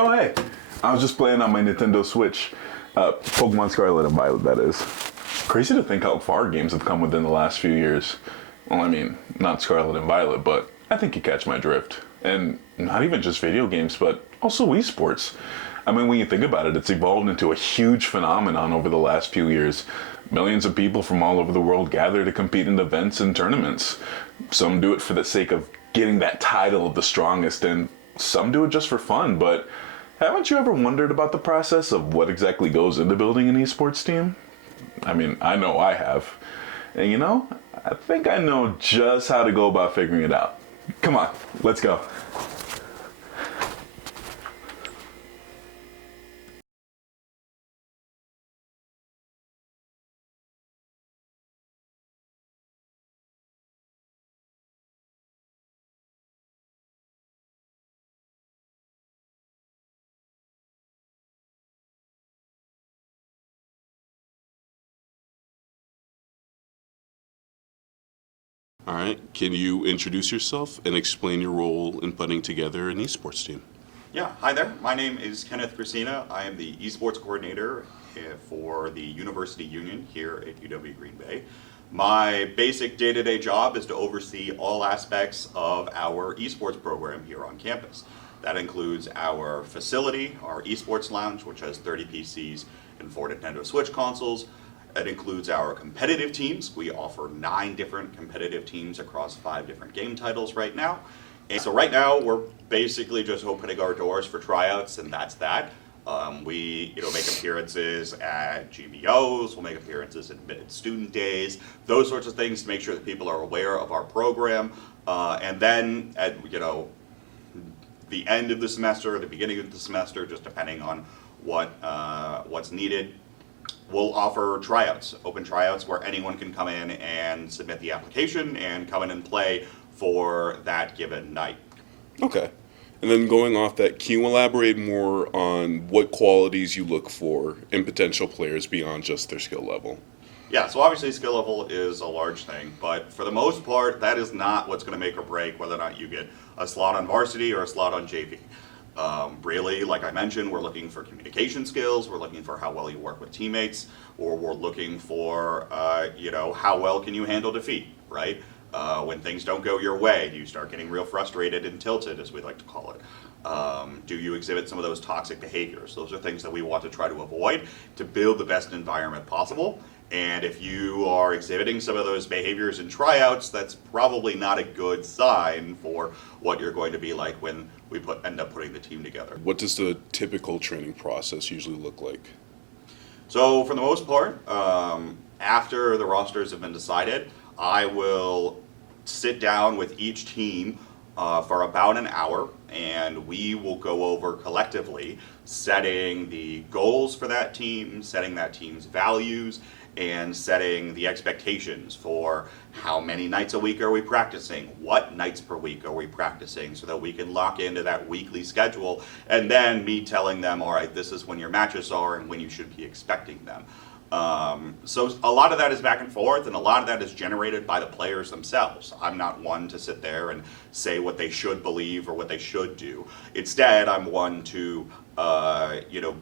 Oh, hey. I was just playing on my Nintendo Switch. Pokemon Scarlet and Violet, that is. Crazy to think how far games have come within the last few years. Well, I mean, not Scarlet and Violet, but I think you catch my drift. And not even just video games, but also esports. I mean, when you think about it, it's evolved into a huge phenomenon over the last few years. Millions of people from all over the world gather to compete in events and tournaments. Some do it for the sake of getting that title of the strongest, and some do it just for fun, but haven't you ever wondered about the process of what exactly goes into building an esports team? I mean, I know I have. And you know, I think I know just how to go about figuring it out. Come on, let's go. All right. Can you introduce yourself and explain your role in putting together an esports team? Yeah, hi there. My name is Kenneth Gracina. I am the esports coordinator for the University Union here at UW Green Bay. My basic day-to-day job is to oversee all aspects of our esports program here on campus. That includes our facility, our esports lounge, which has 30 PCs and 4 Nintendo Switch consoles. It includes our competitive teams. We offer 9 different competitive teams across 5 different game titles right now. And so right now we're basically just opening our doors for tryouts, and that's that. We make appearances at GBOs, we'll make appearances at student days, those sorts of things to make sure that people are aware of our program. And then at the end of the semester or the beginning of the semester, just depending on what's needed, we'll offer tryouts, open tryouts where anyone can come in and submit the application and come in and play for that given night. Okay. And then going off that, can you elaborate more on what qualities you look for in potential players beyond just their skill level? Yeah, so obviously skill level is a large thing, but for the most part, that is not what's going to make or break whether or not you get a slot on varsity or a slot on JV. Really, like I mentioned, we're looking for communication skills, we're looking for how well you work with teammates, or we're looking for, how well can you handle defeat, right? When things don't go your way, you start getting real frustrated and tilted, as we like to call it. Do you exhibit some of those toxic behaviors? Those are things that we want to try to avoid to build the best environment possible. And if you are exhibiting some of those behaviors in tryouts, that's probably not a good sign for what you're going to be like when we end up putting the team together. What does the typical training process usually look like? So for the most part, after the rosters have been decided, I will sit down with each team for about an hour, and we will go over collectively setting the goals for that team, setting that team's values, and setting the expectations for how many nights a week are we practicing, what nights per week are we practicing, so that we can lock into that weekly schedule, and then me telling them, all right, this is when your matches are and when you should be expecting them. So a lot of that is back and forth, and a lot of that is generated by the players themselves. I'm not one to sit there and say what they should believe or what they should do. Instead, I'm one to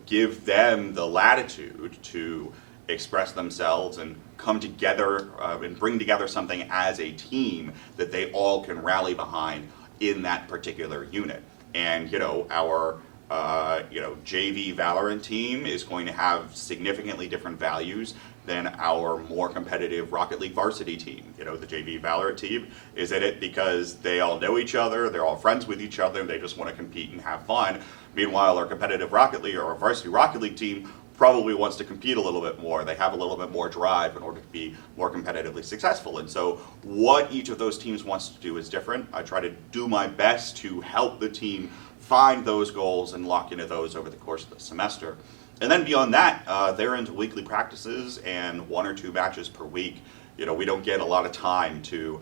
give them the latitude to express themselves and come together and bring together something as a team that they all can rally behind in that particular unit. And our JV Valorant team is going to have significantly different values than our more competitive Rocket League varsity team. The JV Valorant team is in it because they all know each other, they're all friends with each other, and they just want to compete and have fun. Meanwhile, our competitive Rocket League or our varsity Rocket League team probably wants to compete a little bit more. They have a little bit more drive in order to be more competitively successful. And so what each of those teams wants to do is different. I try to do my best to help the team find those goals and lock into those over the course of the semester. And then beyond that, they're into weekly practices and 1 or 2 matches per week. We don't get a lot of time to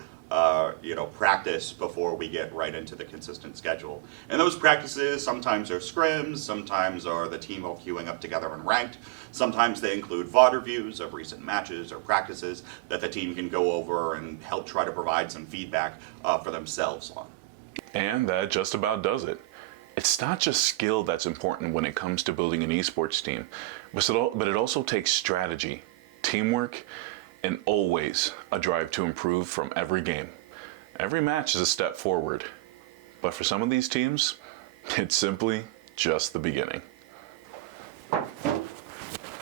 practice before we get right into the consistent schedule. And those practices sometimes are scrims, sometimes are the team all queuing up together and ranked, sometimes they include VOD reviews of recent matches or practices that the team can go over and help try to provide some feedback for themselves on. And that just about does it. it's not just skill that's important when it comes to building an esports team, but it also takes strategy, teamwork, and always a drive to improve from every game. Every match is a step forward, but for some of these teams, it's simply just the beginning.